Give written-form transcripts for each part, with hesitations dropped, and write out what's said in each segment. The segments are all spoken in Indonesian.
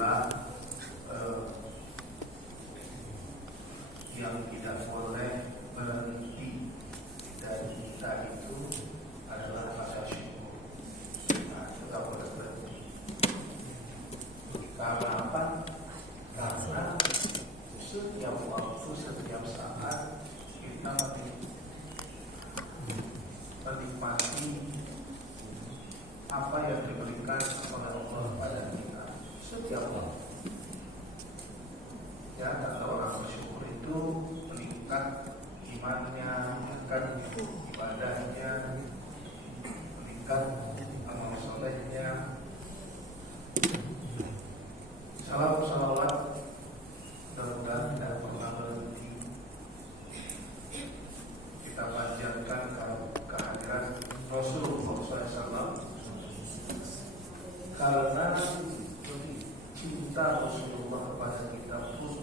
adalah yang tidak boleh berhenti dari kita itu adalah rasa syukur. Nah, kita boleh berhenti. Karena apa? Karena setiap waktu, setiap saat kita menikmati apa yang diberikan oleh Allah kepada kita setiap waktu. Ya, kata orang bersyukur itu meningkat imannya, meningkat ibadahnya, meningkat amal solehnya. Salam salawat mudah-mudahan tidak pernah berhenti kita panjatkan kehadiran Rasulullah SAW, karena cinta Rasulullah kepada kita pun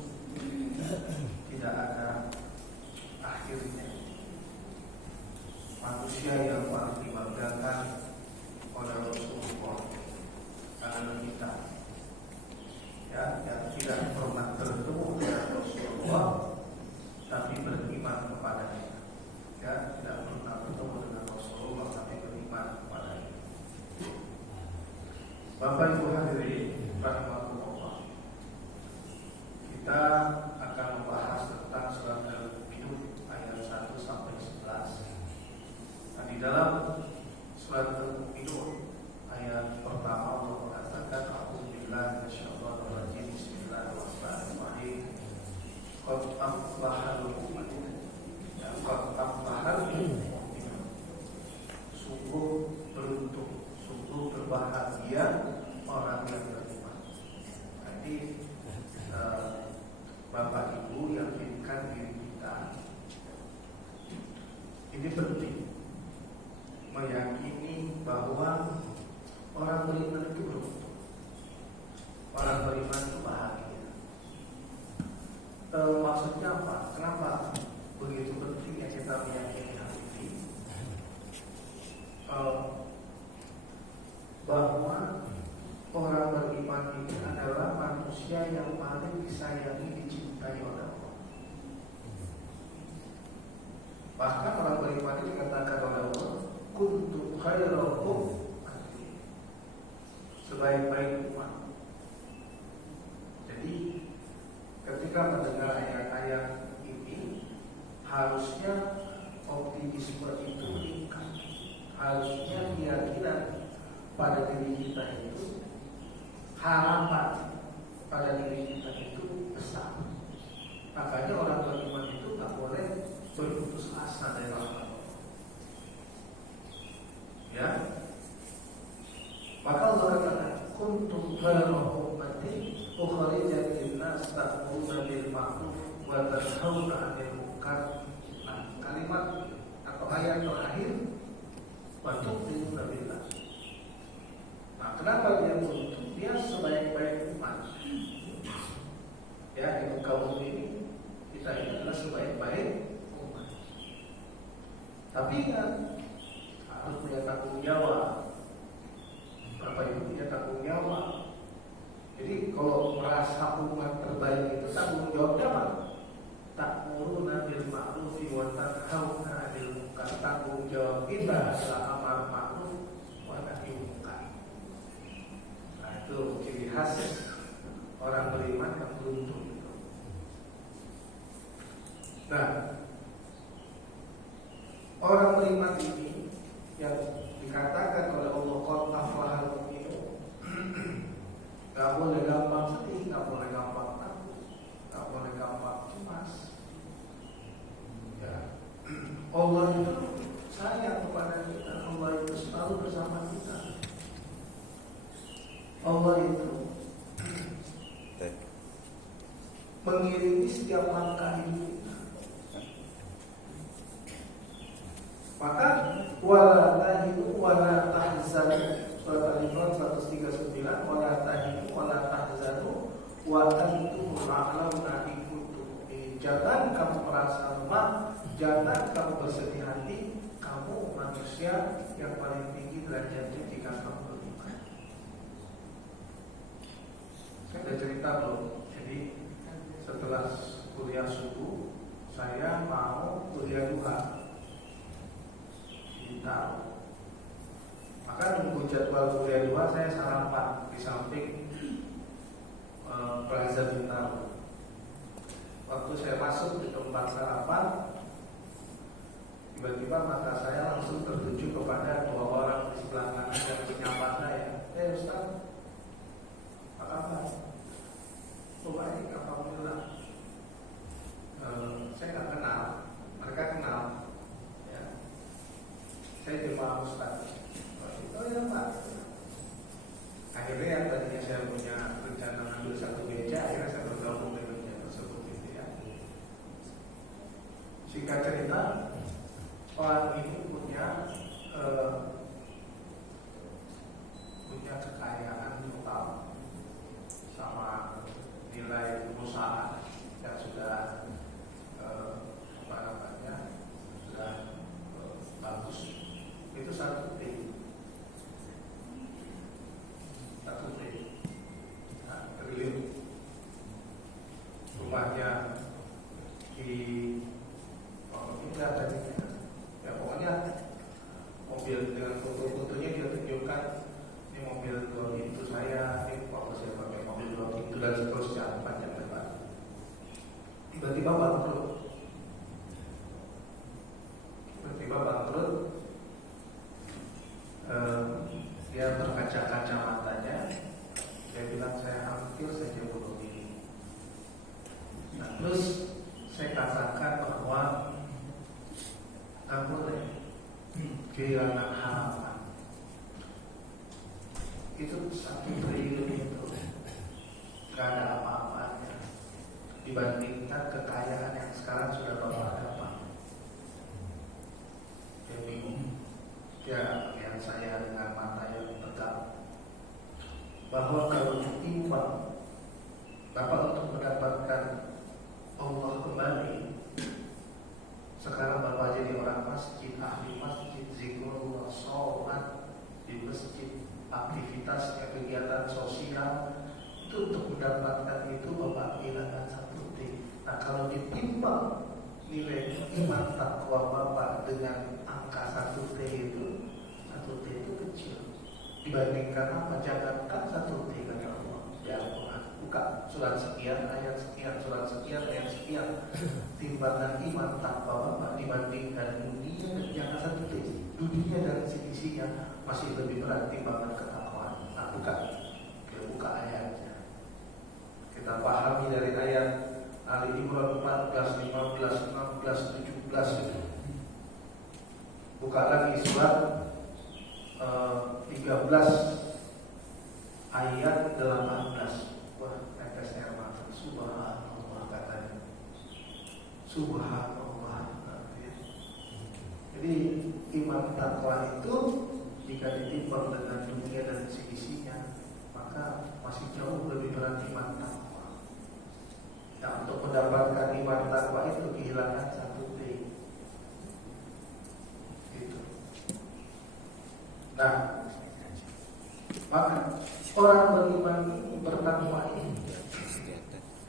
tidak ada akhirnya. Manusia yang paling dibanggakan oleh Rasulullah adalah kita, ya, yang tidak pernah bertemu dengan Rasulullah tapi beriman kepadanya. Ya, tidak pernah bertemu dengan Rasulullah tapi beriman kepadanya. Bapak Ibu hadirin rahimakumullah, kita akan membahas tentang surat Al-Mu'minun ayat 1 sampai 11. Nah, di dalam surat Al-Mu'minun ayat pertama Allah mengatakan a'udzubillahi minasyaitonir rajim, bismillahirrahmanirrahim. Qad aflahal mu'minun. Qad aflahal mu'minun. Sungguh beruntung, sungguh berbahagia orang yang beriman. Jadi Bapak Ibu yang yakinkan diri kita, ini penting meyakini bahwa orang beriman itu beruntung, orang beriman itu bahagia. Maksudnya apa? Kenapa begitu pentingnya kita meyakini hal ini? Bahwa orang beriman ini adalah manusia yang paling disayangi, dicintai oleh Allah. Bahkan orang beriman ini dikatakan oleh Allah, kuntum khairal ummah, sebaik-baik umat. Jadi ketika mendengar ayat-ayat ini, harusnya optimisme itu meningkat, harusnya keyakinan pada diri kita itu, harapan pada diri kita itu besar. Makanya orang beriman itu tak boleh berputus asa dari rahmat Allah. Ya, maka Allah katakan kuntum khairal ummati ukhrijat lin-nas ta'muruna bil ma'ruf wa tanhauna 'anil munkar. Nah, kalimat atau ayat terakhir wa tu'minuna billah. Nah, kenapa dia beruntung? Dia sebaik-baik umat. Ya, di muka bumi ini kita ini adalah sebaik-baik umat. Tapi kan harus punya tanggung jawab. Bapak Ibu punya tanggung jawab. Jadi kalau merasa umat terbaik itu tanggung jawabnya apa? Ta'muruna bil ma'rufi wa tanhauna 'anil munkar. Tanggung jawab kita adalah amar ma'ruf wa nahi munkar. Nah, itu ciri khas orang beriman yang beruntung itu. Nah, orang beriman ini yang dikatakan oleh Allah qad aflahal mu'minun, gak boleh gampang sedih, gak boleh gampang takut, gak boleh gampang cemas. Ya, Allah itu sayang kepada kita, Allah itu selalu bersama kita. Allah itu mengiringi setiap langkah hidup kita. Maka wala tahinu wala tahzanu, surat Al-Imran 139, wala tahinu wala tahzanu wa antum a'launa in kuntum mu'minin. Jangan kamu merasa lemah, jangan kamu bersedih hati, kamu manusia yang paling tinggi derajatnya jika kamu beriman. Saya cerita loh. Jadi setelah kuliah subuh saya mau kuliah duha di Taruh. Maka nunggu jadwal kuliah duha saya sarapan di samping Plaza Bintaro. Waktu saya masuk di tempat sarapan, tiba-tiba mata saya langsung tertuju kepada dua orang di sebelah kanan yang menyapa saya. Ustaz, apa kabar? Baik, alhamdulillah. Saya nggak kenal, mereka kenal. Ya. Saya jemaah Ustaz. Oh ya Pak. Akhirnya yang tadinya saya punya rencana ambil satu meja, akhirnya saya bergabung dengan meja tersebut gitu ya. Singkat cerita, orang ini punya kekayaan total sama nilai perusahaan yang sudah sudah bagus. Itu satu T. Triliun. Rumahnya di ya pokoknya mobil dengan foto-fotonya dia tunjukkan ini mobil 2 pintu saya, ini kalau saya pakai mobil 2 pintu dan seterusnya panjang lebar. Tiba-tiba bangkrut. Dia berkaca-kaca matanya. Dia bilang saya hampir saja bunuh diri. Nah, terus saya katakan bahwa nggak boleh kehilangan harapan. Itu 1 triliun itu nggak ada apa-apanya dibandingkan kekayaan yang sekarang sudah Bapak dapat. Dia bingung. Dia melihat saya dengan mata yang tegak, bahwa kalau ditimbang Bapak untuk mendapatkan Allah kembali, sekarang Bapak jadi orang masjid, ahli masjid, zikrullah, sholat di masjid, aktivitasnya, kegiatan sosial, itu untuk mendapatkan itu Bapak kehilangan 1 T. Nah kalau ditimbang nilai iman takwa Bapak dengan angka 1 T itu, 1 T itu kecil dibandingkan apa? Jangankan 1 T kata Allah di Al-Quran. Buka surat sekian, ayat sekian, surat sekian, ayat sekian. Timbangan iman takwa Bapak dibandingkan dunia, dan jangan 1 T. Dunia dan sisinya masih lebih berat timbangan ketakwaan. Nah buka ayatnya. Kita pahami dari ayat Ali Imran 14, 15, 16, 17 itu. Buka lagi surat 13 ayat 18. Wah, netesnya mata. Subhanallah katanya. Subhanallah. Jadi iman takwa itu jika ditimbang dengan dunia dan seisinya, maka masih jauh lebih berat iman takwa. Nah, untuk mendapatkan iman takwa itu kehilangan 1 T. Gitu. Nah, maka orang beriman ini, bertakwa ini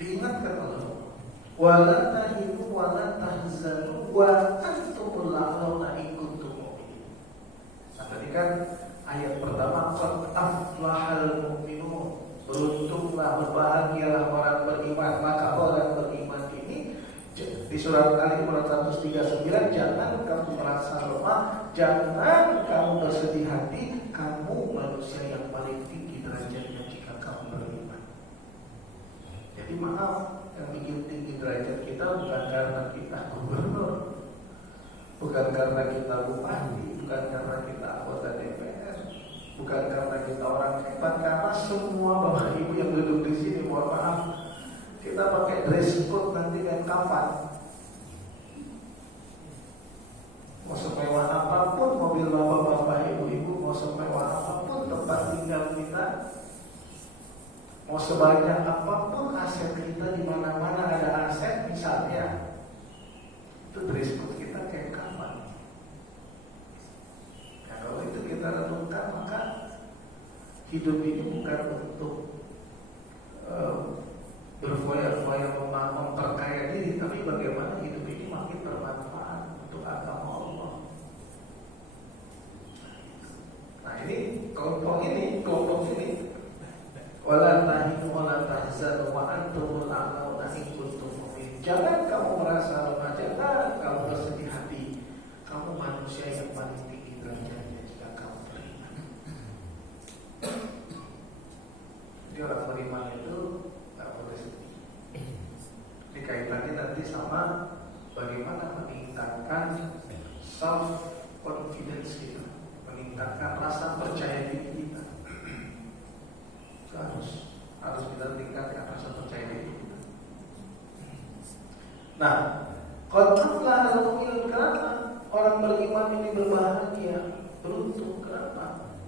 diingatkan Allah, wala tahinu wala tahzanu wa antumul a'launa in kuntum mu'minin. Nah, tadi kan ayat pertama, qad aflahal mu'minun, beruntunglah, berbahagialah orang beriman. Maka orang beriman ini di surat Al-Imran 139, jangan kamu merasa lemah, jangan kamu bersedih hati, kamu manusia yang paling tinggi derajatnya jika kamu beriman. Jadi maaf, yang bikin tinggi derajat kita bukan karena kita gubernur, bukan karena kita bupati, bukan karena kita anggota DPR, bukan karena kita orang hebat, karena semua bapak ibu yang duduk di sini, mohon maaf, kita pakai dress code nanti kan kapan. Mau semewah apapun mobil bapak-bapak, ibu-ibu, mau semewah apapun tempat tinggal kita, mau sebanyak apapun aset kita, di mana-mana ada aset misalnya, itu dress code kita kayak kapan. Nah, kalau itu kita renungkan, maka hidup ini bukan untuk berfoya-foya memperkaya diri, tapi bagaimana hidup ini makin bermanfaat untuk agama Allah. Nah ini kelompok ini wala tahinu wala tahzanu wa antumul a'launa in kuntum mu'minin. Jangan kamu merasa lemah, jangan kamu bersedih hati. Kamu manusia yang paling tinggi derajatnya jika kamu beriman. Jadi orang beriman itu tak boleh sedih. Dikaitannya nanti sama bagaimana meningkatkan self confidence kita, meningkatkan rasa percaya diri kita. Harus kita tingkatkan rasa percaya diri kita. Nah, qadaflah al-mu'min, kenapa orang beriman ini berbahagia, beruntung? Kenapa?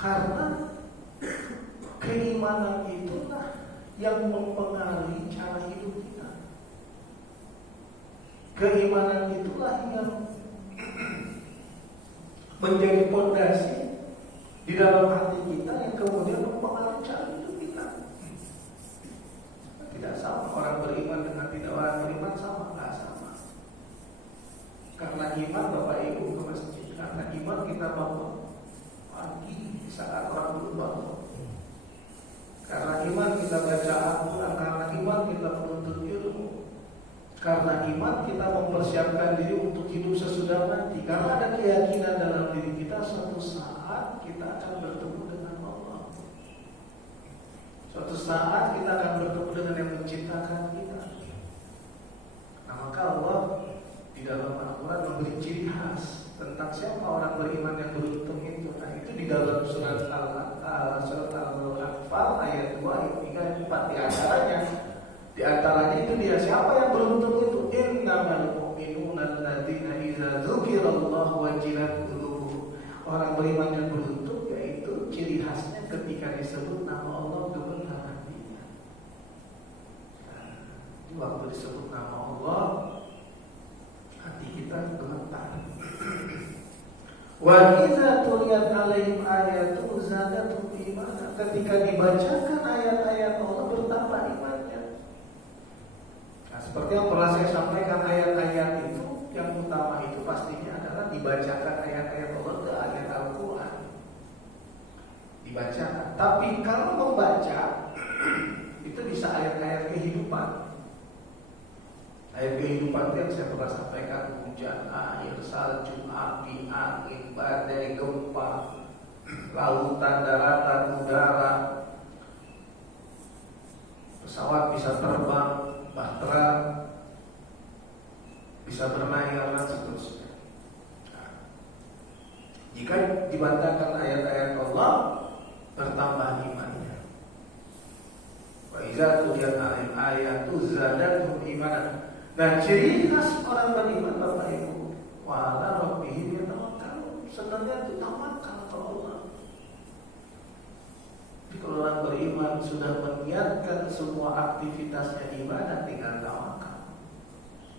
Karena keimanan itulah yang mempengaruhi cara hidup kita. Keimanan itulah yang menjadi fondasi di dalam hati kita yang kemudian mempengaruhi cara hidup kita. Tidak sama orang beriman dengan tidak orang beriman, sama nggak sama. Karena iman Bapak Ibu ke masjid, karena iman kita bangun pagi saat orang belum bangun. Karena iman kita baca Al-Quran, karena iman kita menuntut ilmu, karena iman kita mempersiapkan diri untuk hidup sesudah mati. Karena ada keyakinan dalam diri kita suatu saat kita akan bertemu dengan Allah. Suatu saat kita akan bertemu dengan yang menciptakan kita. Nah, maka Allah di dalam Al-Quran memberi ciri khas tentang siapa orang beriman yang beruntung itu. Nah, itu di dalam surat Al-Anfal ayat 2 ayat 3 ayat 4 di antaranya itu dia siapa yang beruntung itu. Innamal mu'minuna alladzina idza dzukirallahu wajilat qulubuhum. Orang beriman yang beruntung yaitu ciri khasnya ketika disebut nama Allah gemetar hatinya. Nah, waktu disebut nama Allah hati kita gemetar. Wa idza tuliyat alaihim ayatu zadatuhum imanan. Ketika dibacakan ayat-ayat Allah bertambah imannya. Nah, seperti yang pernah saya sampaikan, ayat-ayat itu yang utama itu pastinya adalah dibacakan ayat-ayat Allah ke ayat Al-Quran. Dibacakan. Tapi kalau membaca itu bisa ayat-ayat kehidupan. Ayat kehidupan yang saya pernah sampaikan, hujan, air, salju, api, angin, badai, gempa, lautan, daratan, udara, pesawat bisa terbang, bahtera bisa berlayar dan seterusnya. Nah, jika dibacakan ayat-ayat Allah, bertambah imannya. Wa idza tuliyat alaihim ayatu zadatuhum imanan. Nah, ciri khas orang beriman Bapak Ibu, wa ala rabbihim yatawakkalun. Sebenarnya itu tawakal kepada Allah. Kalau orang beriman sudah meniatkan semua aktivitasnya ibadah, tinggal tawakal.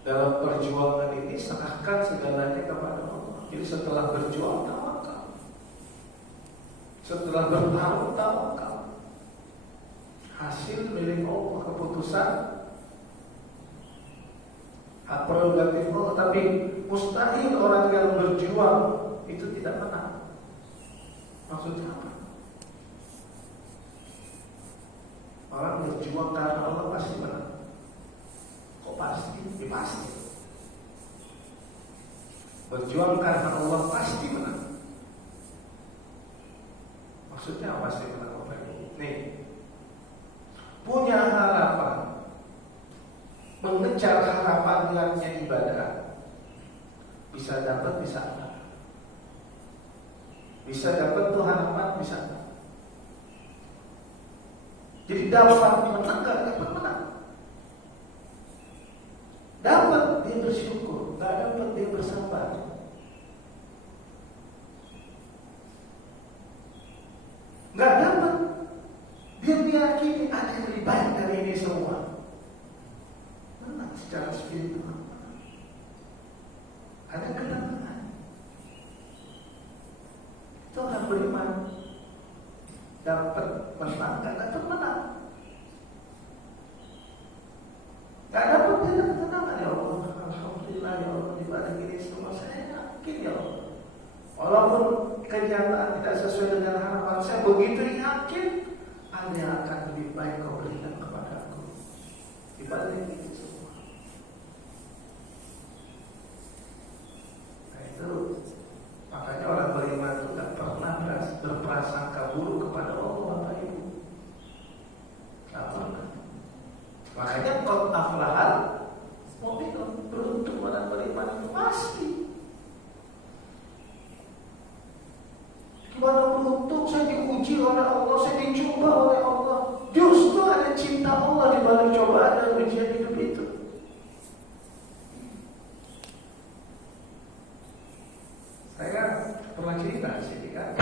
Dalam perjuangan ini serahkan segalanya kepada Allah. Jadi setelah berjuang tawakal, setelah bertarung tawakal. Hasil milik Allah, keputusan hak prerogatif Allah. Tapi mustahil orang yang berjuang itu tidak menang. Maksudnya apa? Orang berjuang karena Allah pasti menang. Kok pasti? Ya pasti. Berjuang karena Allah pasti menang. Maksudnya apa sih menang? Nih, punya harapan, mengejar harapannya ibadah, bisa dapat, bisa enggak. Bisa dapat tuh harapan, bisa enggak. Jadi dapat menang, gak dapat menang. Dapat dia bersyukur, gak dapat dia bersabar. Gak dapat dia meyakini ada yang lebih baik dari ini semua. Menang secara spiritual. Ada ketenangan. Itu orang beriman. Dapat menang, gak dapat menang. kenyataan, tidak sesuai dengan harapan saya, begitu yakin ada yang akan lebih baik kau berikan kepadaku dibanding itu semua. Nah itu makanya orang beriman itu tidak pernah berprasangka buruk kepada Allah, Bapak Ibu. Tidak pernah. Makanya qad aflahal mu'minun, beruntung orang beriman itu pasti. Gimana beruntung, saya diuji oleh Allah, saya dicoba oleh Allah. Justru ada cinta Allah di balik cobaan dan ujian hidup itu. Saya pernah cerita di sini kan.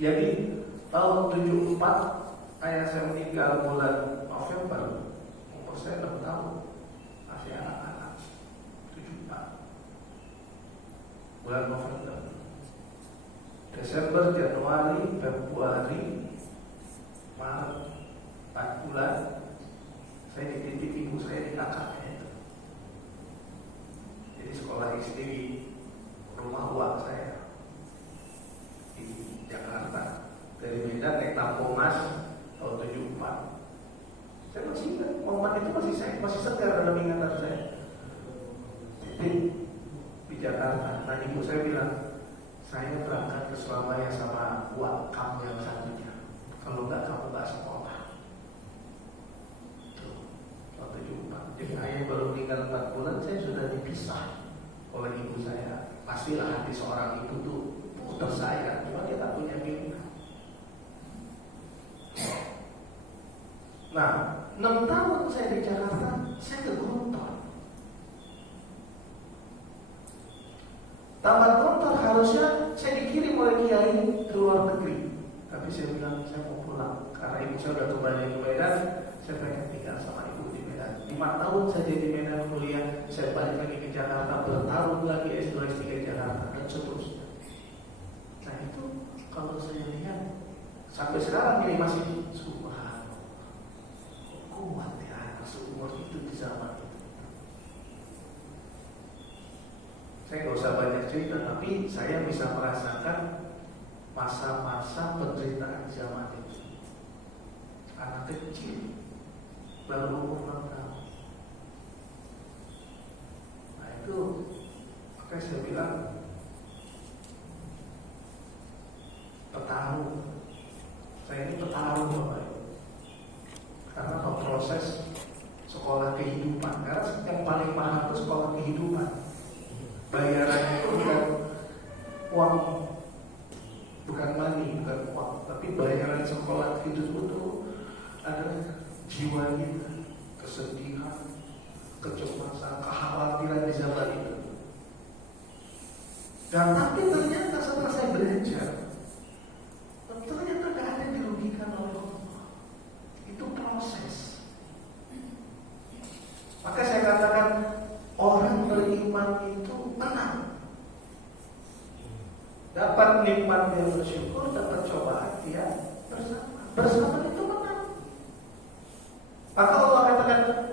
Jadi tahun 74 ayah saya meninggal bulan November, umur saya 6 tahun, masih anak-anak. 74 bulan November, Desember, Januari, Februari, Maret, 4 bulan saya dititip ibu saya di kakaknya. Jadi sekolah SD di rumah uang saya di Jakarta. Dari Medan naik Tampomas tahun 74. Saya masih ingat, momen itu masih segar dalam ingatan saya. Titip di Jakarta. Nah ibu saya bilang, saya berangkat ke Surabaya sama uang kamu yang satunya. Kalau enggak kamu enggak sekolah. Tuh, tahun 74. Jadi ayah baru meninggal 4 bulan, saya sudah dipisah oleh ibu saya. Pastilah hati seorang ibu tuh tersayang, cuma dia tak punya pilihan. Nah, 6 tahun saya di Jakarta, saya ke Gontor. Taman Gontor harusnya saya dikirim oleh kiai ke luar negeri, tapi saya bilang saya mau pulang karena ibu saya udah kembali ke Medan. Saya pengen tinggal sama ibu di Medan. 5 tahun saja di Medan kuliah, saya balik lagi ke Jakarta, bertarung lagi S2 S3 Jakarta dan seterusnya. Nah itu kalau saya lihat sampai sekarang ini masih subhanallah, kuat ya seumur itu di zaman itu. Saya nggak usah banyak cerita, tapi saya bisa merasakan masa-masa penderitaan zaman itu. Anak kecil baru umur 6 tahun. Nah itu, makanya saya bilang petarung. Saya ini petarung Bapak. Karena proses sekolah kehidupan. Karena yang paling mahal itu sekolah kehidupan. Bayarannya itu bukan uang, bukan money, bukan uang, tapi bayaran sekolah hidup itu adalah jiwa kita, kesedihan, kecemasan, kekhawatiran di zaman itu. Dan tapi ternyata setelah saya belajar, ternyata tidak ada yang dirugikan oleh Allah. Itu proses. Maka saya katakan orang beriman itu menang. Dapat nikmat dia bersyukur, dapat cobaan dia bersama. Bersama itu menang. Maka Allah katakan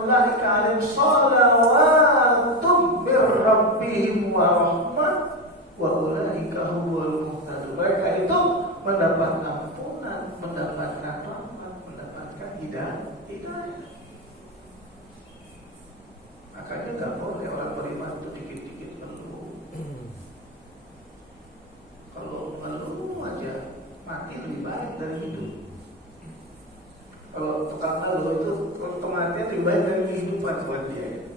ulaika alim salawatum bir rabbihim wa rahmah wa ulaika huwal muhtadun. Mereka itu mendapat ampunan, mendapatkan rahmat, mendapatkan hidayah. Makanya tidak boleh orang beriman itu dikit-dikit mengeluh. Kalau mengeluh aja mati lebih baik dari hidup. Kalau tukang ngeluh itu kematian lebih baik dari kehidupan buat dia.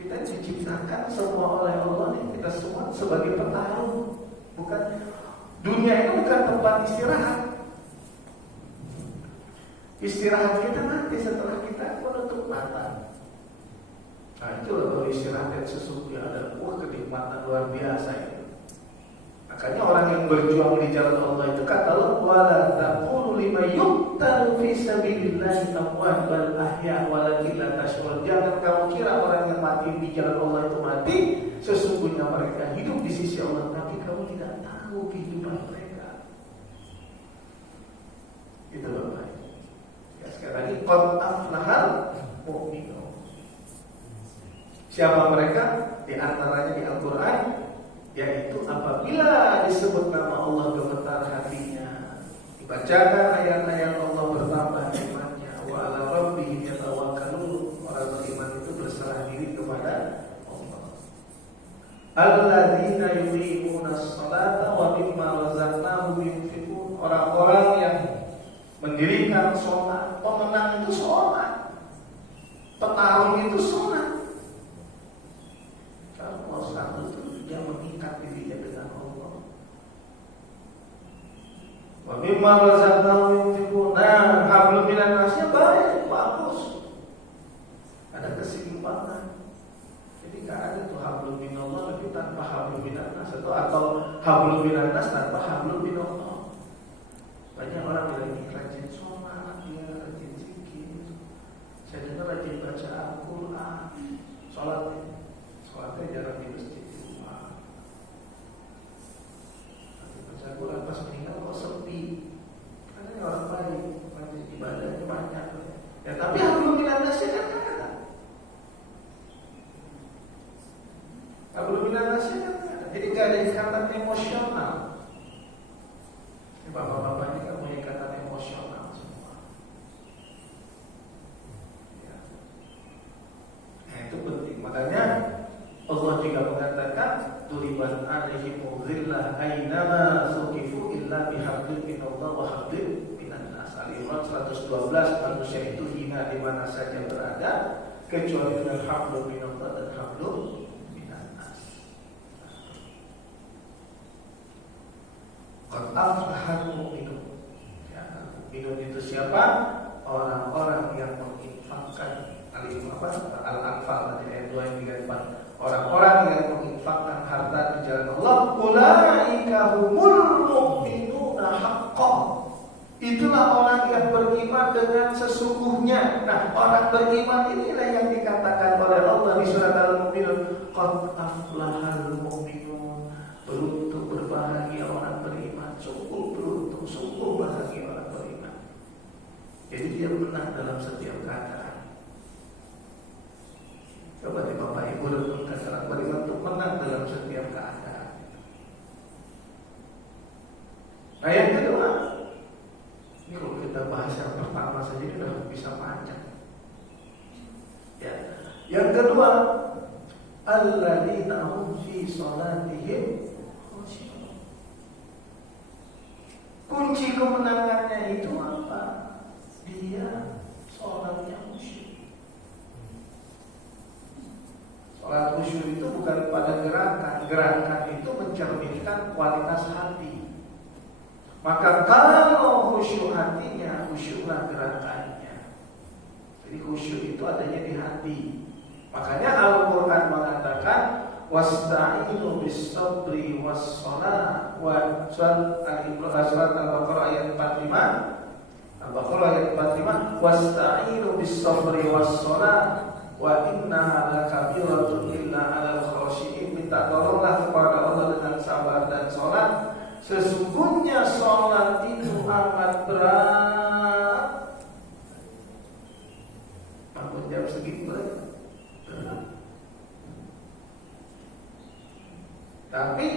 Kita diciptakan semua oleh Allah nih, kita semua sebagai petarung. Bukan, dunia itu bukan tempat istirahat. Istirahat kita nanti setelah kita menutup mata. Nah itulah baru istirahat yang sesungguhnya ada kenikmatan luar biasa itu. Makanya orang yang berjuang di jalan Allah itu kata Allah, wala taqulu lima yuqtalu fi sabilillahi amwat bal ahya walakin la tash'urun. Jangan kamu kira orang yang mati di jalan Allah itu mati, sesungguhnya mereka hidup di sisi Allah, tapi kamu tidak tahu kehidupan mereka. Itu Bapak. Ya, sekali lagi qad aflahal mu'minun. Siapa mereka? Di antaranya di Al-Quran yaitu apabila disebut nama Allah gemetar hatinya, dibacakan ayat-ayat Allah bertambah imannya, wa ala rabbihim yatawakkalun, orang beriman itu berserah diri kepada Allah. Alladzina yuqimuna sholata wa mimma razaqnahum yunfiqun, orang-orang yang mendirikan sholat. Pemenang itu sholat, petarung itu sholat. Kalau satu itu dia mengikat dirinya dengan Allah. Wa mimma razaqnahum yunfiqun. Nah, hablum minan nasnya baik, bagus. Ada keseimbangan. Jadi nggak ada tuh hablum minallah tapi tanpa hablum minan nas, atau hablum minan nas tanpa hablum minallah. Banyak orang bilang ini rajin sholat, dia rajin zikir. Saya dengar rajin baca Al-Quran, sholatnya jarang di masjid di rumah. Nanti baca Al-Quran pas meninggal kok sepi. Karena ini orang baik, rajin ibadahnya banyak. Ya tapi hablum minan nasnya kan ada. Hablum minan nasnya kan ada. Jadi nggak ada ikatan emosional. Bapak-bapak ini kan punya ikatan emosional semua. Ya. Nah itu penting. Makanya Allah juga mengatakan duriban alaihim dhillah ainama suqifu illa bihablin minallah wa hablin minan nas. Al-Imran 112, manusia itu hina di mana saja berada kecuali dengan hablum minallah dan hablum minan nas. Qad aflahal mu'minun. Ya, mu'minun itu siapa? Orang-orang yang menginfakkan Al-Anfal tadi ayat 2 yang digariskan. Orang-orang yang menginfakkan harta di jalan Allah, ulaika humul mu'minuna haqqan. Itulah orang yang beriman dengan sesungguhnya. Nah, orang beriman inilah yang dikatakan oleh Allah di surat Al-Mu'minun, qad aflahal mu'minun. Beruntung, berbahagia orang beriman. Sungguh beruntung, sungguh bahagia orang beriman. Jadi dia menang dalam setiap keadaan. Coba di Bapak Ibu renungkan, orang beriman itu menang dalam setiap keadaan. Nah yang kedua, ini kalau kita bahas yang pertama saja sudah bisa panjang. Ya, yang kedua, alladzina hum fi sholatihim. Kunci kemenangannya itu apa? Dia sholatnya khusyuk. Sholat khusyuk itu bukan pada gerakan. Gerakan itu mencerminkan kualitas hati. Maka kalau khusyuk hatinya, khusyuklah gerakannya. Jadi khusyuk itu adanya di hati. Makanya Al-Quran mengatakan wasta'inu bis-sabri was-shalah wa surat Al-Baqarah ayat 45. Al-Baqarah ayat 45, wasta'inu bis-sabri was-shalah wa innaha lakabiratun illa 'alal khashi'in. Minta tolonglah kepada Allah dengan sabar dan salat. Sesungguhnya salat itu amat berat. Bangun jam segitu berat. Tapi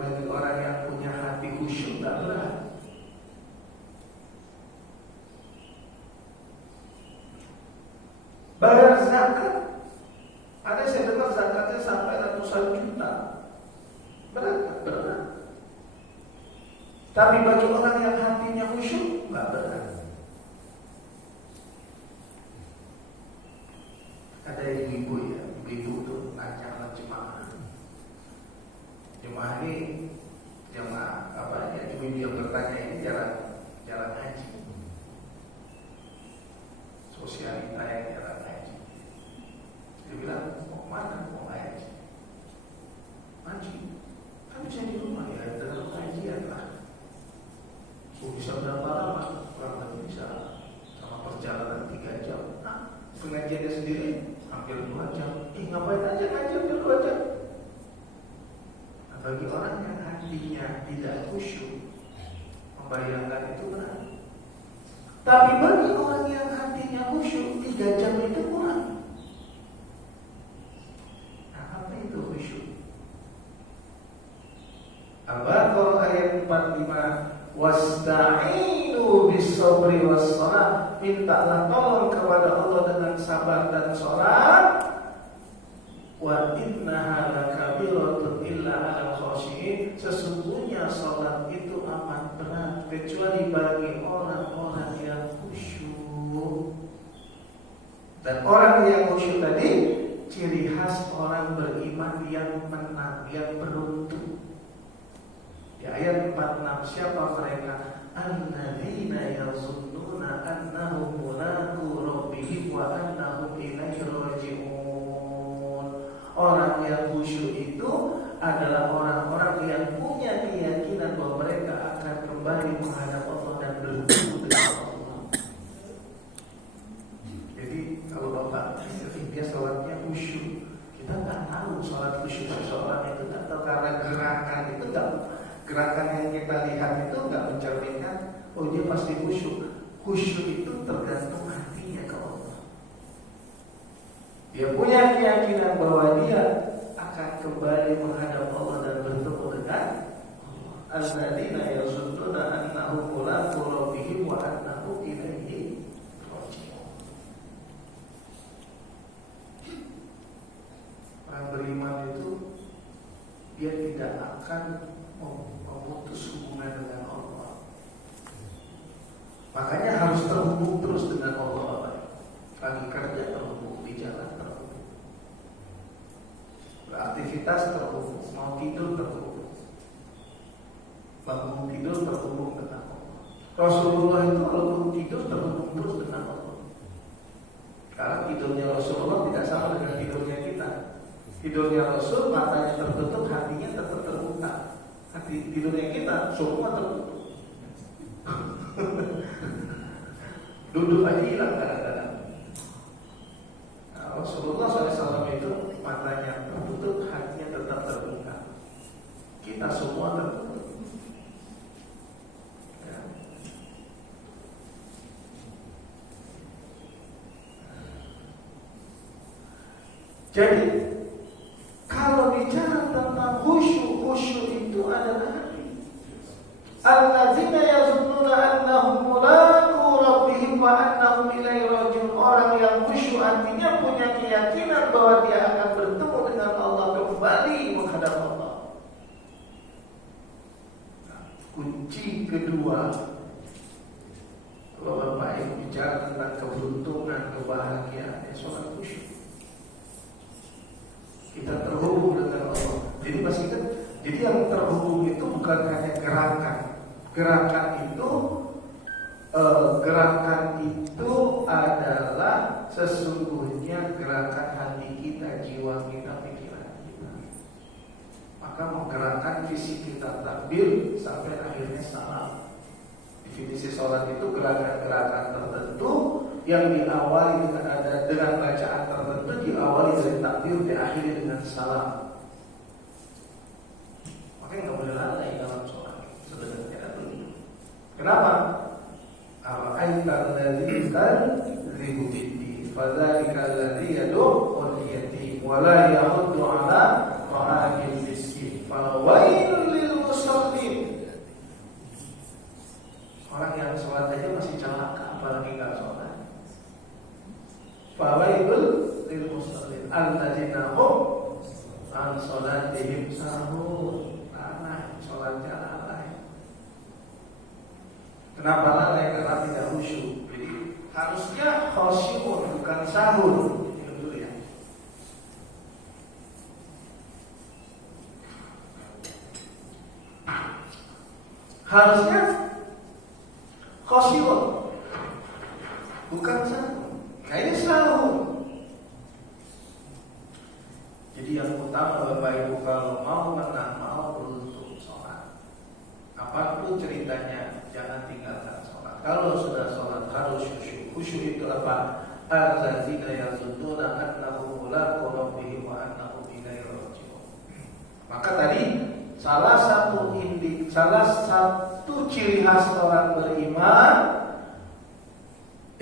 bagi orang yang punya hati khusyuk tak berat. Bayar zakat, ada saya dengar zakatnya sampai ratusan juta. Berat, berat. Tapi bagi orang yang hatinya khusyuk nggak berat. Ada ibu-ibu ya, ibu-ibu tuh nanya sama jemaah. Jemaah ini, jemaah apa ya? Ibu-ibu yang bertanya ini jalan haji. Sosialita yang jalan haji. Dia bilang, mau mana? Mau haji. Haji. Kan bisa di rumah ya, dalam kajian lah. Bisa berapa lama? Kurang lebih bisa sama perjalanan 3 jam. Nah, pengajiannya sendiri hampir 2 jam. Ngapain aja ngaji hampir 2 jam? Nah, bagi orang yang hatinya tidak khusyuk, membayangkan itu berat. Tapi bagi orang yang hatinya khusyuk, 3 jam itu kurang. Nah, apa itu khusyuk? Al-Baqarah ayat 45, wasta'inu bis-sabri was-shalah, mintalah tolong kepada Allah dengan sabar dan salat. Wa innaha lakabiratun illa 'alal khashiyin, sesungguhnya salat itu amat berat kecuali bagi orang-orang yang khusyuk. Dan orang yang khusyuk tadi ciri khas orang beriman yang menang, yang beruntung. Di ayat 46, siapa mereka? Alladzina yazunnuna annahum mulaqu rabbihim wa annahum ilaihi raji'un. Orang yang khusyuk itu adalah orang-orang yang punya keyakinan bahwa mereka akan kembali menghadap Allah dan bertemu dengan Allah. Jadi kalau Bapak dia sholatnya khusyuk, kita nggak tahu sholat khusyuk seseorang itu, nggak tahu karena gerakan itu nggak, gerakan yang kita lihat itu nggak mencerminkan oh dia pasti khusyuk. Khusyuk itu tergantung hatinya ke Allah. Dia punya keyakinan bahwa dia akan kembali menghadap Allah dan bertemu dengan Allah. Alladzina yazunnuna annahum mulaqu rabbihim wa annahum ilaihi raji'un. Orang beriman itu dia tidak akan memutus hubungan dengan Allah. Makanya harus terhubung terus dengan Allah. Lagi kerja terhubung, di jalan terhubung, beraktivitas terhubung, mau tidur terhubung, bangun tidur terhubung dengan Allah. Rasulullah itu kalau tidur terhubung terus dengan Allah. Karena tidurnya Rasulullah tidak sama dengan tidurnya kita. Tidurnya Rasul matanya tertutup, hatinya tetap terbuka. Hati tidurnya kita semua tertutup. Duduk aja hilang kadang-kadang. Nah, Rasulullah SAW itu matanya tertutup, hatinya tetap terbuka. Kita semua tertutup. Ya. Jadi kalau bicara tentang khusyuk, khusyuk itu adalah hati. Alladzina yazunnuna annahum mulaqu rabbihim wa annahum ilaihi raji'un. Orang yang khusyuk artinya punya keyakinan bahwa dia akan bertemu dengan Allah, kembali menghadap Allah. Nah, kunci kedua, kalau Bapak Ibu bicara tentang keberuntungan, kebahagiaan, sholat khusyuk. Kita terhubung dengan Allah. Jadi masih kan, jadi yang terhubung itu bukan hanya gerakan. Gerakan itu adalah sesungguhnya gerakan hati kita, jiwa kita, pikiran kita. Maka menggerakkan fisik kita takbir sampai akhirnya salam. Definisi sholat itu gerakan-gerakan tertentu yang diawali dengan bacaan tertentu, diawali dari takbir, diakhiri dengan salam. Makanya nggak boleh lalai dalam sholat sebenarnya. Kenapa? Al-aitan ladzi kadribu biddi fadzalika alladzi yad'u al-yatim wa la yahuddu 'ala ta'amil miskin fawailul lil musallin. Orang yang sholat aja masih celaka, apalagi nggak sholat. Fawailul lil musallin alladzina hum an sholatihim sahun. Lalai, sholatnya lalai. Kenapa lalai? Karena tidak khusyuk. Jadi harusnya khusyuk bukan sahur. Ini dulu ya. Harusnya khusyuk bukan sahur. Nah ini sahur. Jadi yang utama Bapak Ibu kalau mau menang, mau beruntung sholat, apapun ceritanya jangan tinggalkan sholat. Kalau sudah sholat harus khusyuk. Khusyuk itu apa? Alladzina yazunnuna annahum mulaqu rabbihim wa annahum ilaihi raji'un. Maka tadi salah satu ciri khas orang beriman,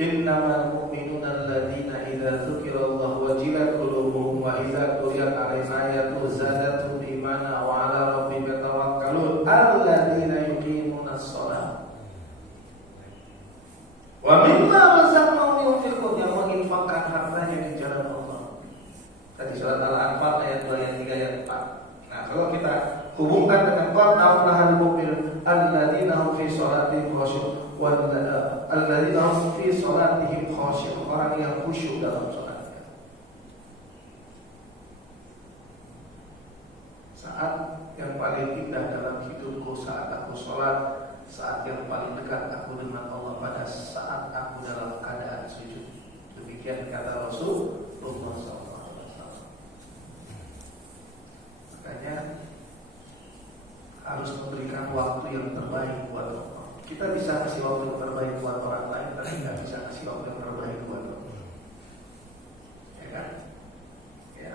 innamal mu'minuna alladzina idza dzukirallahu wajilat qulubuhum wa idza tuliyat 'alaihim ayatu zadatuhum imana wa 'ala rabbihim yatawakkalun. alladzina yuqimunas shalah wa mimma razaqnahum yunfiqun, yang menginfakkan hartanya di jalan Allah. Tadi surat Al-Anfal ayat 2, ayat 3, ayat 4. Nah, kalau kita hubungkan dengan qad aflahal mu'minun alladzina hum fi sholatihim khashi'un wal alladzina hum fi sholatihim khashi'un, orang yang khusyuk dalam sholatnya. Saat yang paling indah dalam hidupku saat aku sholat, saat yang paling dekat aku dengan Allah pada saat aku dalam keadaan sujud. Demikian kata Rasulullah SAW. Makanya harus memberikan waktu yang terbaik buat Allah. Kita bisa kasih waktu yang terbaik buat orang lain, tapi nggak bisa kasih waktu yang terbaik buat Allah. Ya kan? Ya.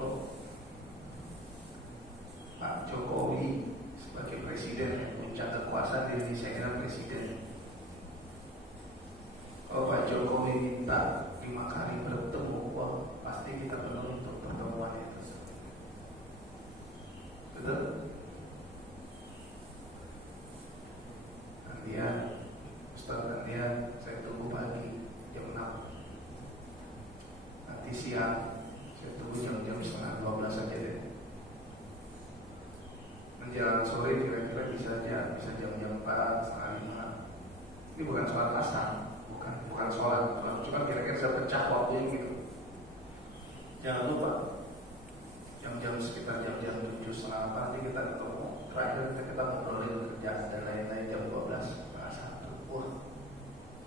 Oh, Pak Jokowi sebagai presiden, puncak kekuasaan di Indonesia, saya kira presiden. Kalau Pak Jokowi minta 5 kali bertemu, wah, pasti kita penuhi untuk pertemuan itu. Betul? Gantian, Ustaz gantian, saya tunggu pagi jam 6. Nanti siang saya tunggu jam 11:30 saja deh. Menjelang sore kira-kira bisa jam 4, setengah 5. Ini bukan sholat asar, bukan sholat, cuma kira-kira saya pecah waktunya gitu. Jangan lupa jam-jam sekitar jam 7, setengah 8 nanti kita ketemu. Terakhir kita ngobrolin kerjaan dan lain-lain jam 12, setengah 1. Wah,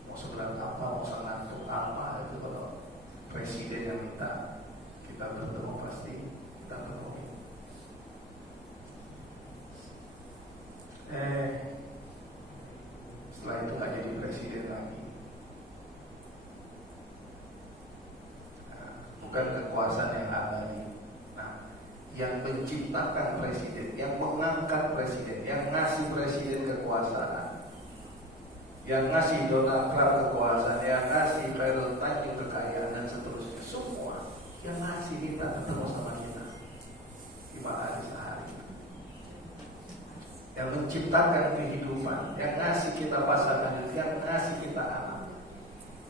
mau seberat apa, mau sengantuk apa, itu kalau presiden yang minta kita bertemu pasti kita bertemu. Setelah itu gak jadi presiden lagi. Bukan kekuasaan yang abadi. Nah, yang menciptakan presiden, yang mengangkat presiden, yang ngasih presiden kekuasaan, yang ngasih Donald Trump kekuasaan, yang ngasih Khairul Tanjung kekayaan dan seterusnya, semua yang ngasih kita ketemu sama kita 5 hari sehari. Yang menciptakan kehidupan, yang ngasih kita pasangan, yang ngasih kita anak,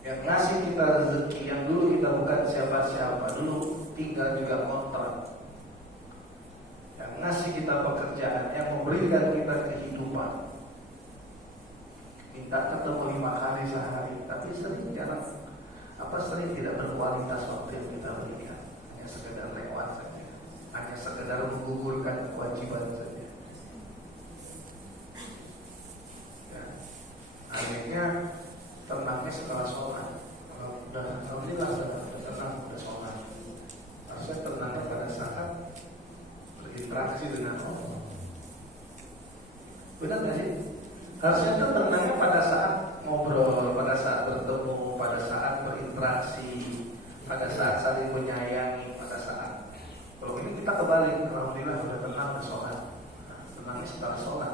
yang ngasih kita rezeki, yang dulu kita bukan siapa-siapa, dulu tinggal juga kontrak, yang ngasih kita pekerjaan, yang memberikan kita kehidupan. Minta ketemu 5 kali sehari, tapi sering tidak berkualitas waktu yang kita berikan, hanya sekedar lewat saja, hanya sekedar menggugurkan kewajiban saja. Akhirnya tenangnya setelah sholat. Alhamdulillah sudah tenang, sudah sholat. Harusnya tenangnya pada saat berinteraksi dengan Allah. Benar nggak sih? Harusnya itu tenangnya pada saat ngobrol, pada saat bertemu, pada saat berinteraksi, pada saat saling menyayangi, pada saat. Kalau ini kita kebalik. Alhamdulillah sudah tenang, sudah sholat. Tenangnya setelah sholat.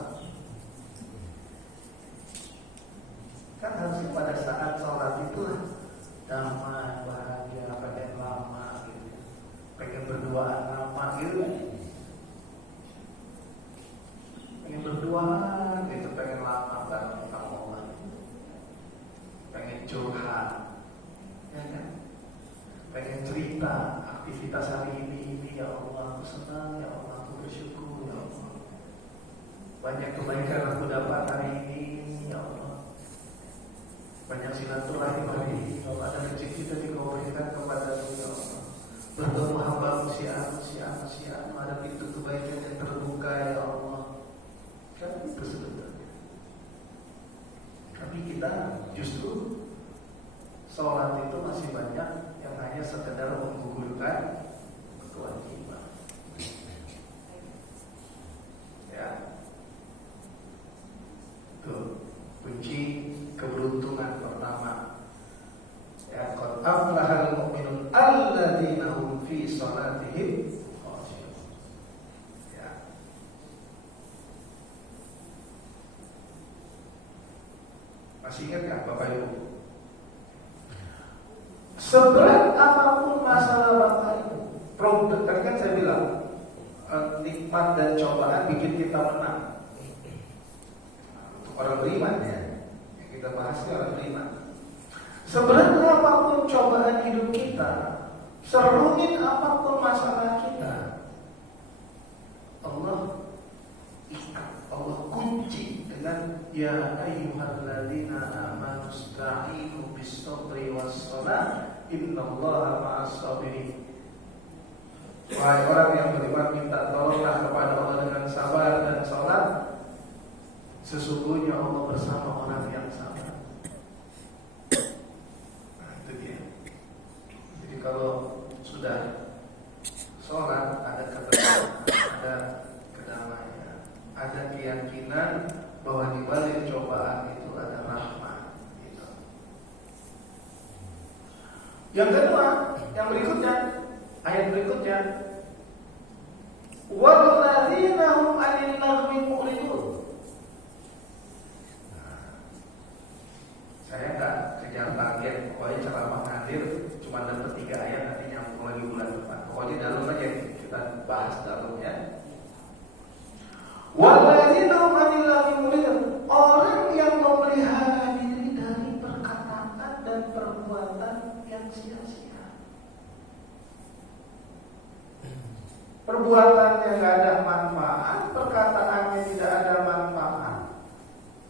Kan harusnya pada saat sholat itu damai, bahagia, pengen lama gitu, pengen berduaan lama gitu, pengen berduaan gitu, pengen lama bareng sama Allah, pengen curhat, ya kan? Pengen cerita aktivitas hari ini, ya Allah aku senang, ya Allah aku bersyukur, ya Allah banyak kebaikan aku dapat hari ini, ya Allah. Banyak silaturahim hari ini, kalau ada rezeki kita dikembalikan kepada Allah. Bertemu hamba siang, ada pintu kebaikan yang terbuka, ya Allah. Kan itu sebetulnya. Tapi kita justru sholat itu masih banyak yang hanya sekedar menggugurkan kewajiban. Ya, tuh kunci keberuntungan pertama. Ya, qad aflahal mu'minun alladzina hum fi sholatihim khashi'un. Ya. Masih ingat ya Bapak Ibu? Seberat apapun masalah Bapak Ibu, tadi kan saya nikmat dan cobaan bikin kita menang. Untuk orang beriman ya, yang kita bahas ini orang beriman. Sebenarnya apapun cobaan hidup kita, serumit apapun masalah kita, Allah ikat, Allah kunci dengan ya ayyuhalladzina amanu ista'inu bis-sabri was-shalah innallaha ma'as-sabirin. Wahai orang yang beriman, minta tolonglah kepada Allah dengan sabar dan salat. Sesungguhnya Allah bersama orang yang sabar. Nah, itu dia. Jadi kalau sudah sholat ada ketenangan, ada kedamaian, ada keyakinan bahwa di balik cobaan itu ada rahmat. Gitu. Yang kedua, yang berikutnya, ayat berikutnya, walladzina hum 'anil lagwi mu'ridun. Saya enggak kejar target, pokoknya ceramah hadir cuma dapat 3 ayat, nanti nyambung lagi bulan depan. Pokoknya dalam aja kita bahas dalamnya. Walladzina hum 'anil lagwi mu'ridun, orang yang memelihara diri dari perkataan dan perbuatan yang sia-sia. Perbuatannya nggak ada manfaat, perkataannya tidak ada manfaat,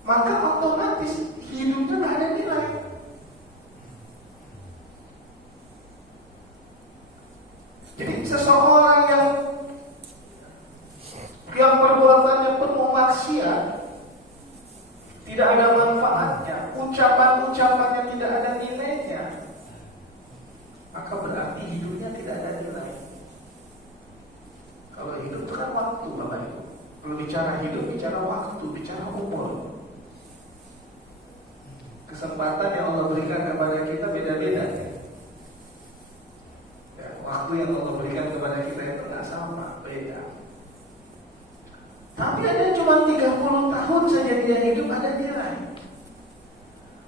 maka otomatis hidupnya nggak ada nilai. Jadi seseorang yang perbuatannya penuh maksiat, tidak ada manfaatnya, ucapan-ucapannya tidak ada nilainya, maka berarti hidupnya tidak ada nilai. Kalau hidup itu kan waktu, Bapak Ibu. Kalau bicara hidup, bicara waktu, bicara umur. Kesempatan yang Allah berikan kepada kita beda-beda ya, waktu yang Allah berikan kepada kita itu nggak sama, beda. Tapi ada cuma 30 tahun saja dia hidup, ada nilai.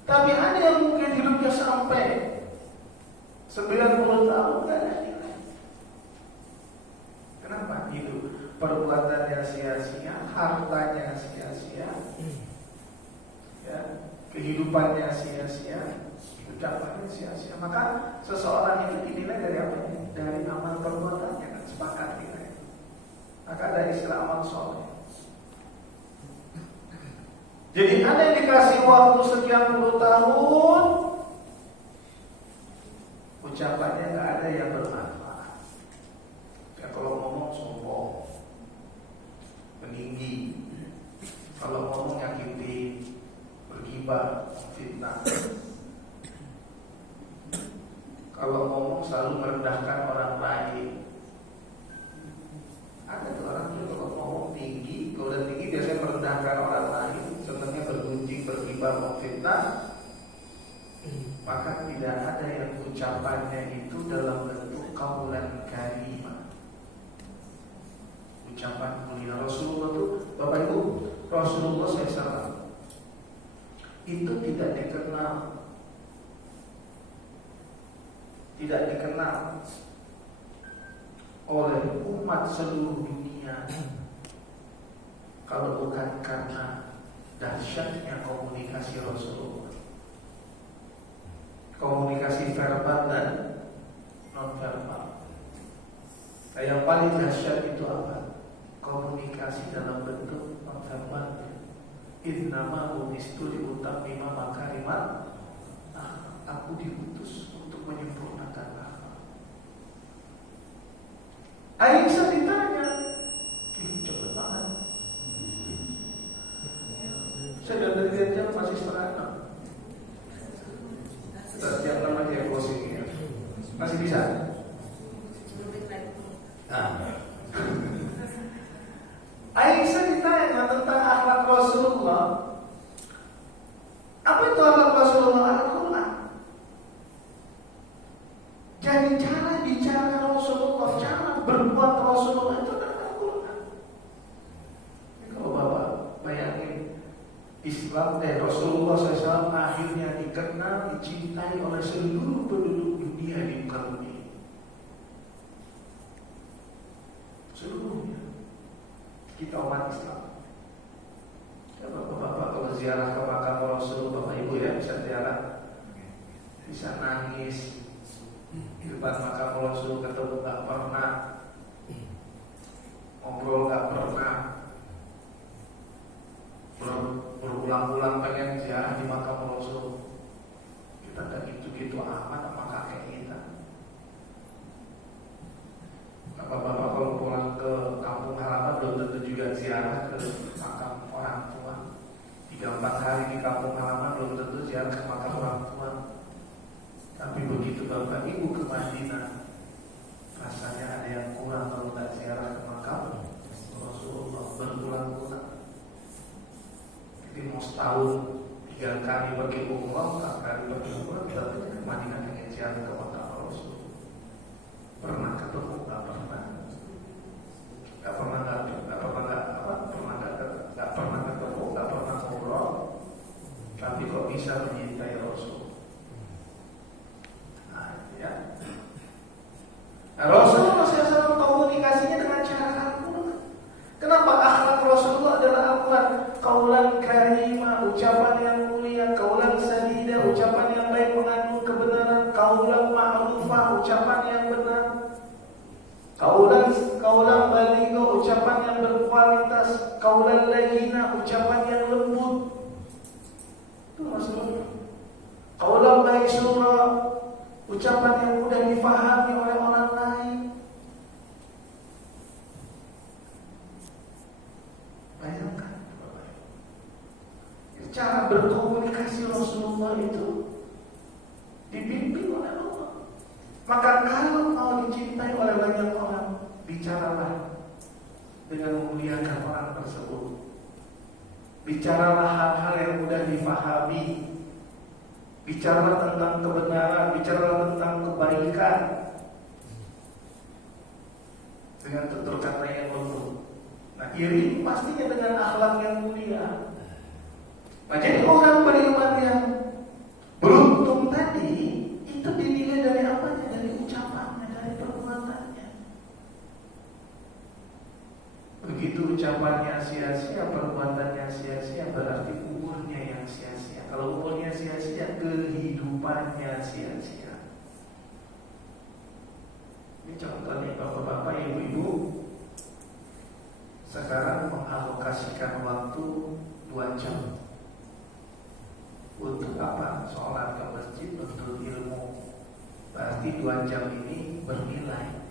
Tapi ada yang mungkin hidupnya sampai 90 tahun, nggak ada nilai. Kenapa? Hidup perbuatannya sia-sia, hartanya sia-sia, ya, kehidupannya sia-sia, ucapannya sia-sia. Maka seseorang itu dinilai dari apa? Dari amal perbuatannya, kan sepakat nilai. Maka ada istilah amal soleh. Jadi ada yang dikasih waktu sekian puluh tahun, ucapannya nggak ada yang bermanfaat. Kalau ngomong sombong, meninggi. Kalau ngomong nyakiti, bergibah, fitnah. Kalau ngomong selalu merendahkan orang lain. Ada tuh orang tuh kalau ngomong tinggi, kalau udah tinggi biasanya merendahkan orang lain, senangnya bergunjing, bergibah, memfitnah. Maka tidak ada yang ucapannya itu dalam bentuk qaulan karimah, ucapan mulia. Rasulullah itu, Bapak Ibu, Rasulullah SAW itu tidak dikenal oleh umat seluruh dunia kalau bukan karena dahsyatnya komunikasi Rasulullah, komunikasi verbal dan non verbal. Yang paling dahsyat itu apa? Komunikasi dalam bentuk non verbal. Innama bu'istu liutammima makarimat. Aku diutus untuk menyempurnakan akhlak. Aisyah ditanya, cepet banget. Saya dari jam masih 5:30. Setiap nama dia closing ya. Masih bisa? Nah. Aisyah ditanya tentang akhlak Rasulullah. Apa itu akhlak Rasulullah? Al-Quran. Jadi cara bicara Rasulullah, cara berbuat Rasulullah itu adalah Al-Quran. Kalau Bapak bayangin Islam, Rasulullah SAW akhirnya dikenal, dicintai oleh seluruh penduduk dunia di muka bumi. Seluruhnya. kita umat Islam. Ya, bapak-bapak kalau ziarah ke makam Rasul, bapak ibu ya bisa ziarah, bisa nangis di depan makam Rasul, ketemu nggak pernah, ngobrol nggak pernah, berulang-ulang pengen ziarah di makam Rasul. Kita nggak gitu-gitu amat sama kakek kita. Bapak-bapak kalau pulang ke kampung halaman belum tentu juga ziarah ke makam orang tua. 3-4 hari di kampung halaman belum tentu ziarah ke makam orang tua. Tapi begitu bapak ibu ke Madinah, rasanya ada yang kurang kalau nggak ziarah ke makam Rasulullah berulang-ulang. Jadi mau setahun 3 kali pergi umrah, 4 kali pergi umrah, tapi ke Madinah dengan ziarah ke makam Rasul. Pernah ketemu nggak pernah? Nggak pernah ketemu, nggak pernah ngobrol, tapi kok bisa mencintai Rasul? Ya. Nah, Rasulullah SAW komunikasinya dengan cara Al-Quran. Kenapa akhlak Rasulullah adalah Al-Quran? Kaulan karimah, ucapan yang mulia. Kaulan sadida, ucapan yang baik mengandung kebenaran. Kaulan ma'rufah, ucapan yang benar. Kaulan baligho, ucapan yang berkualitas. Kaulan layyina, ucapan yang lembut. Itu Rasulullah. Kaulan maisura, ucapan yang mudah difahami oleh orang lain. Bayangkan, cara berkomunikasi Rasulullah itu dibimbing oleh Allah. Maka kalau mau dicintai oleh banyak orang, bicaralah dengan memuliakan orang tersebut. Bicaralah hal-hal yang mudah difahami. Bicaralah tentang kebenaran, bicaralah tentang kebaikan dengan tutur kata yang lembut. Nah, iri pastinya dengan akhlak yang mulia. Nah, jadi orang beriman yang beruntung tadi itu dinilai dari apanya? Dari ucapannya, dari perbuatannya. Begitu ucapannya sia-sia, perbuatannya sia-sia, berarti umurnya yang sia-sia. Kalau umurnya sia-sia, kehidupannya sia-sia. Ini contohnya bapak-bapak, ibu-ibu sekarang mengalokasikan waktu 2 jam. Untuk apa? Sholat ke masjid, untuk ilmu. Berarti 2 jam ini bernilai.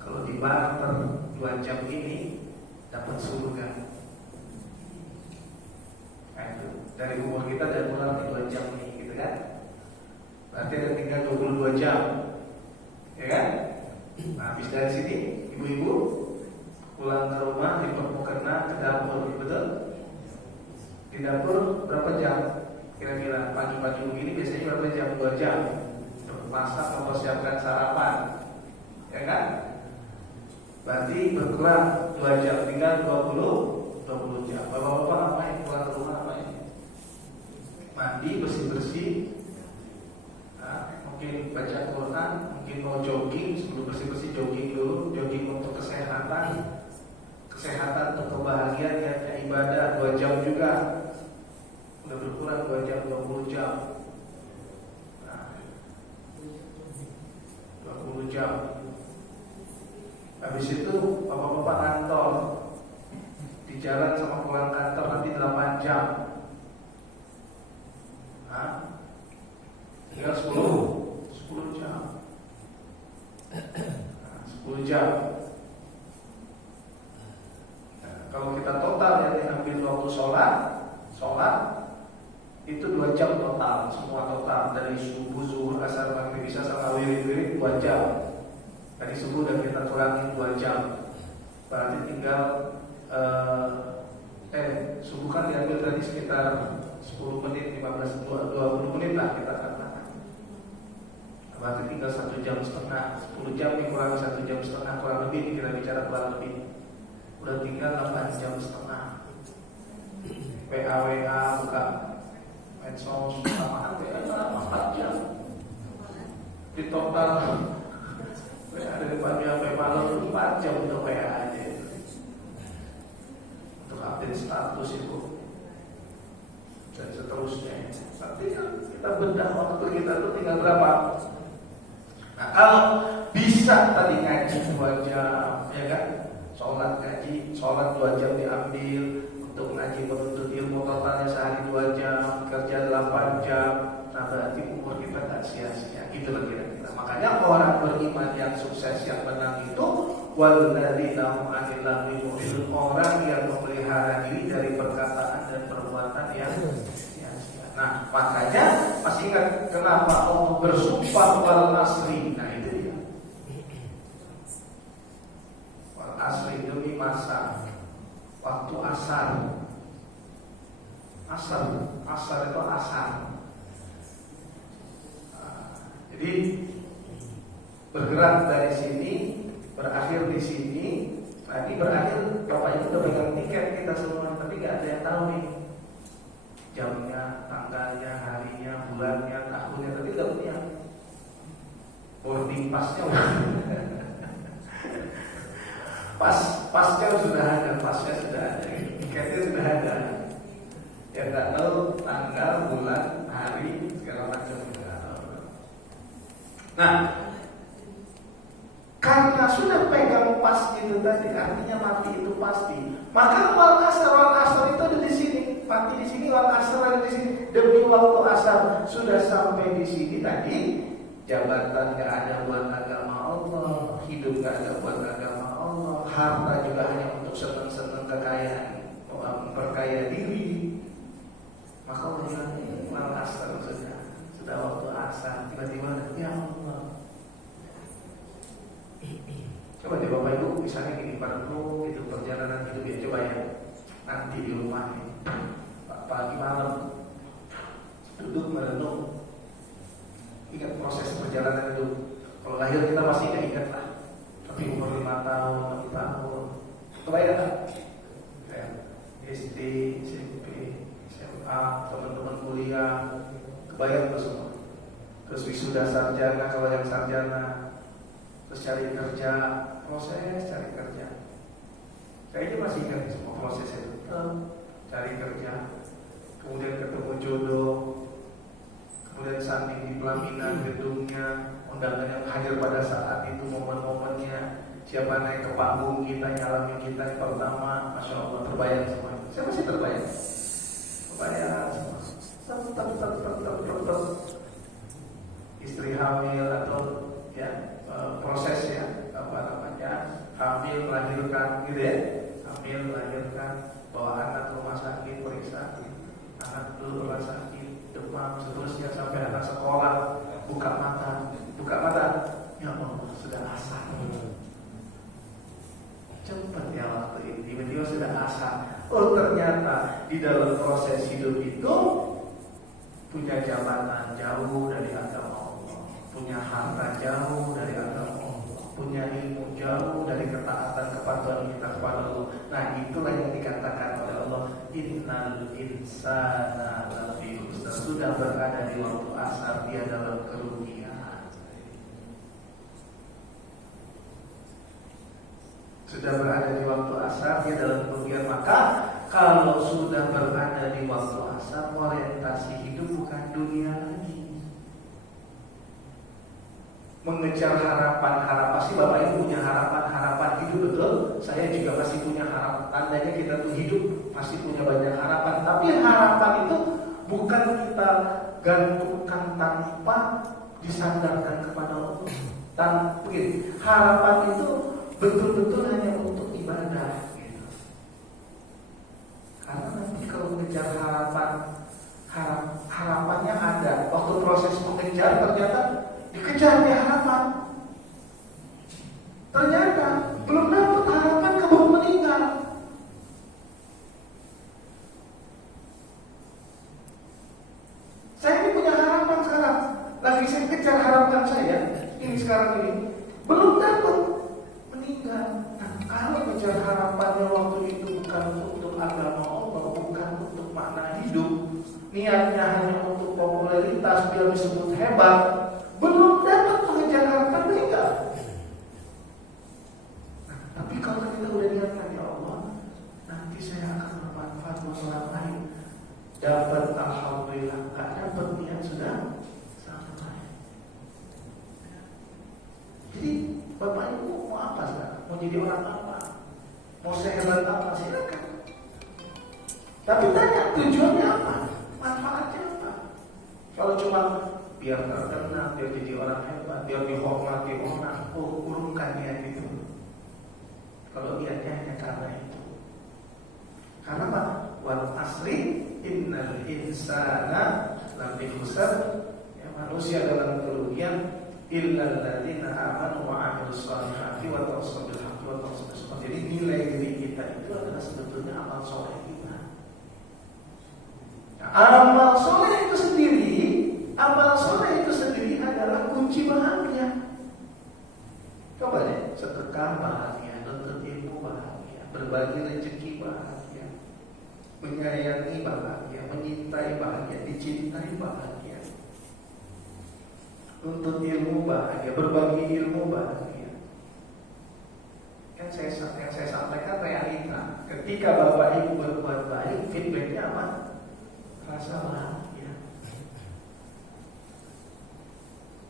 Kalau dibarter 2 jam ini dapat surga. Nah, itu dari umur kita dan pulang di 2 jam ini, gitu kan? Berarti ada tinggal 22 jam, ya kan? Nah, habis dari sini, ibu-ibu pulang ke rumah, dipermukena ke dapur, betul? Di dapur berapa jam? Kira-kira pagi-pagi begini biasanya berapa jam? 2 jam. Masak, mempersiapkan sarapan, ya kan? Berarti berkurang 2 jam, tinggal 20 jam. Bapak-bapak ngapain? Pulang ke rumah ngapain? Mandi, bersih-bersih. Nah, mungkin baca Quran, mungkin mau jogging. Sebelum bersih-bersih jogging dulu, jogging untuk kesehatan. Kesehatan untuk kebahagiaan, ya, ibadah 2 jam juga. Udah berkurang 2 jam, 20 jam. Nah, 20 jam. Habis itu bapak-bapak kantor, di jalan sama pulang kantor nanti 8 jam. Hah? Tinggal 10 jam. Nah, 10 jam. Nah, kalau kita total yang diambil waktu sholat itu 2 jam total, semua total dari subuh, zuhur, asar, maghrib, isya sama wirid 2 jam. Dari subuh dan kita kurangin 2 jam. Berarti tinggal subuh kan diambil tadi sekitar 10 menit, 20 menit lah kita katakan. Berarti tinggal 1 jam setengah. 10 jam dikurangi 1 jam setengah, kurang lebih kita bicara kurang lebih. Udah tinggal 8 jam setengah. WA buka medsos samaan WA 4 jam. Di total WA dari pagi sampai malam 4 jam untuk WA aja. update status itu dan seterusnya. Tapi kan kita bedah waktu kita tuh tinggal berapa. Nah kalau bisa tadi ngaji 2 jam, ya kan, sholat 2 jam diambil untuk ngaji menuntut ilmu totalnya sehari 2 jam, kerja 8 jam. Nah berarti umur kita tak sia-sia. Gitu lah kira-kira. Makanya orang beriman yang sukses, yang menang itu walladzina hum 'anil lagwi mu'ridun, orang yang memelihara diri dari perkataan dan perbuatan yang sia-sia. Nah makanya masih ingat kenapa Allah bersumpah wal asri. Nah itu dia, wal asri, demi masa, waktu asar. Asar itu asar. Jadi bergerak dari sini, berakhir di sini. Nah ini berakhir, Bapak Ibu udah pegang tiket kita semua, tapi gak ada yang tahu nih jamnya, tanggalnya, harinya, bulannya, tahunnya, tapi gak punya. Boarding passnya udah pasnya sudah ada, tiketnya sudah ada. Yang gak tahu tanggal, bulan, hari, segala macam. Nah, karena sudah pegang pas itu tadi, artinya mati itu pasti. Maka wal asar itu ada di sini, mati di sini, wal asar ada di sini. Demi waktu asar sudah sampai di sini tadi, jabatan gak ada buat agama Allah, hidup gak ada buat agama Allah, harta juga hanya untuk senang-senang kekayaan, memperkaya diri. Maka Allah bilang, wal asar sudah waktu asar, tiba-tiba ya Allah. Coba deh Bapak Ibu, misalnya gini, pada itu perjalanan hidup ya, coba ya, nanti di rumah nih, pagi malam duduk merenung, ingat proses perjalanan hidup. Kalau lahir kita masih gak ingat lah, tapi umur 5 tahun, 6 tahun, kebayang kan? SD, SMP, SMA, teman-teman kuliah, kebayang tuh semua. Terus wisuda sarjana kalau yang sarjana, terus cari kerja, proses cari kerja. Kayaknya masih ingat semua proses itu. Cari kerja, kemudian ketemu jodoh, kemudian sanding di pelaminan gedungnya, undangan yang hadir pada saat itu, momen-momennya, siapa naik ke panggung kita, nyalamin kita yang pertama, Masya Allah, terbayang semua. Saya masih terbayang. Terbayang semua. Istri hamil atau ya proses ya hamil melahirkan gitu ya, hamil melahirkan, bawa anak ke rumah sakit, periksa anak dulu rumah sakit, demam, seterusnya sampai anak sekolah, buka mata, ya Allah sudah asar. Cepat ya waktu ini, tiba-tiba sudah asar. Oh ternyata di dalam proses hidup itu punya jabatan jauh dari agama Allah, punya harta jauh dari agama Allah, punya ilmu jauh dari ketaatan kepatuhan kita kepada Allah. Nah itulah yang dikatakan oleh Allah, innal insana lafi khusr, sudah berada di waktu asar, dia dalam kerugian. Sudah berada di waktu asar, dia dalam kerugian. Maka kalau sudah berada di waktu asar, orientasi hidup bukan dunia lagi. Mengejar harapan pasti Bapak Ibu punya harapan hidup, betul? Saya juga pasti punya harapan. Tandanya kita tuh hidup pasti punya banyak harapan. Tapi harapan itu bukan kita gantungkan tanpa disandarkan kepada Allah. Harapan itu betul-betul hanya untuk ibadah. Karena nanti kalau mengejar harapannya ada, waktu proses mengejar ternyata dikejar di harapan, ternyata belum dapat harapan, keburu meninggal. Saya ini punya harapan sekarang, lagi saya kejar harapan saya ini sekarang ini, belum dapat, meninggal. Nah, kalau mengejar harapannya waktu itu bukan untuk agama Allah, bukan untuk makna hidup, niatnya hanya untuk popularitas biar disebut hebat, belum dapat mengejar harapan meninggal. Nah, tapi kalau kita udah niatkan, ya Allah, nanti saya akan dapat alhamdulillah, nggak dapat niat sudah sampai. Jadi Bapak Ibu mau apa sekarang? Mau jadi orang apa? Mau sehebat apa? Silakan. Tapi tanya tujuannya apa? Manfaatnya apa? Kalau cuma biar terkenal, biar jadi orang hebat, biar dihormati orang, urungkan niat itu. Kalau niatnya hanya karena itu. Karena apa? Wal asri innal insana lafi khusr. Ya, manusia dalam kerugian illal ladzina amanu wa 'amilus shalihati wa tawassaw bil haqqi wa tawassaw bis sabr. Jadi nilai diri kita itu adalah sebetulnya amal soleh kita. Nah, amal soleh itu sendiri adalah kunci bahagia. Coba deh, sedekah bahagia, nuntut ilmu bahagia, berbagi rezeki bahagia, menyayangi bahagia, menyintai bahagia, dicintai bahagia, nuntut ilmu bahagia, berbagi ilmu bahagia. Yang saya sampaikan realita. Ketika Bapak Ibu berbuat baik, feedbacknya apa? Rasa bahagia.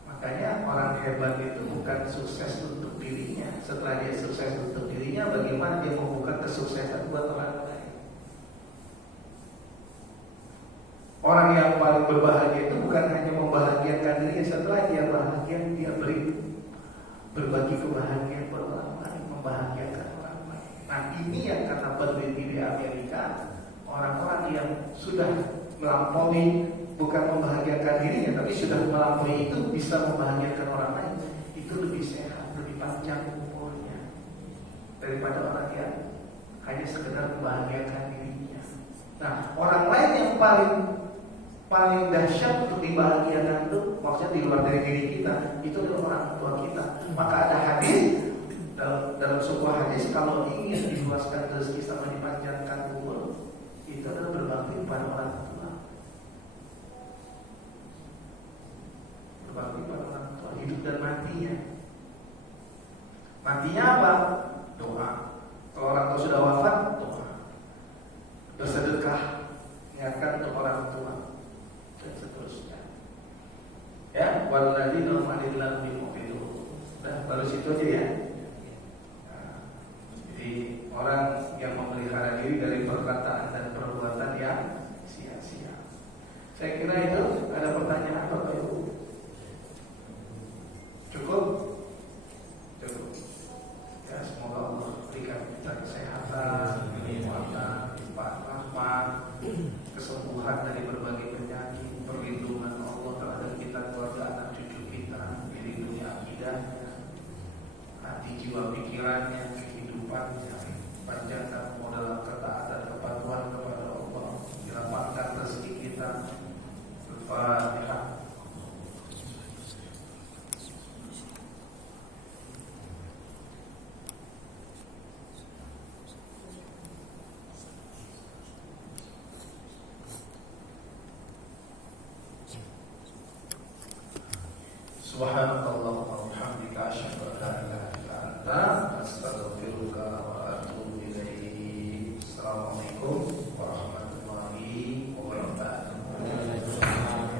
Makanya orang hebat itu bukan sukses untuk dirinya. Setelah dia sukses untuk dirinya, bagaimana dia membuka kesuksesan buat orang lain. Orang yang paling berbahagia itu bukan hanya membahagiakan dirinya. Setelah dia bahagia, dia berbagi kebahagiaan buat orang lain, membahagiakan orang lain. Nah, ini yang kata peneliti di Amerika, orang-orang yang sudah melampaui, bukan membahagiakan dirinya, tapi sudah melampaui itu bisa membahagiakan orang lain, itu lebih sehat, lebih panjang umurnya daripada orang yang hanya sekedar membahagiakan dirinya. Nah, orang lain yang paling dahsyat untuk dibahagiakan itu, maksudnya di luar dari diri kita, itu adalah orang tua kita. Maka ada hadis dalam sebuah hadis, kalau ingin diluaskan rezeki sama dipanjangkan umur, itu adalah berbakti pada orang tua. Berbakti pada orang tua, hidup dan matinya. Matinya apa? Doa. Kalau orang tua sudah wafat, doa. Bersedekah, ingatkan untuk orang tua, dan seterusnya. Ya, walladzina hum 'anil lagwi mu'ridun. Nah, baru situ aja ya. Nah, jadi orang yang memelihara diri dari perkataan dan perbuatan yang sia-sia. Saya kira itu. Ada pertanyaan Bapak Ibu? Cukup? Cukup. Ya, semoga Allah berikan kita kesehatan, kekuatan, limpahan rahmat, kesembuhan dari berbagai penyakit, perlindungan Allah terhadap kita, keluarga, anak cucu kita, dilindungi akidahnya, hati, jiwa, pikirannya, kehidupannya, panjangkan modal ketaatan kepatuhan kepada Allah, dilapangkan rezeki kita. Al-Fatihah. Subhanallah wa bihamdika asyhadu an la ilaha illa anta astaghfiruka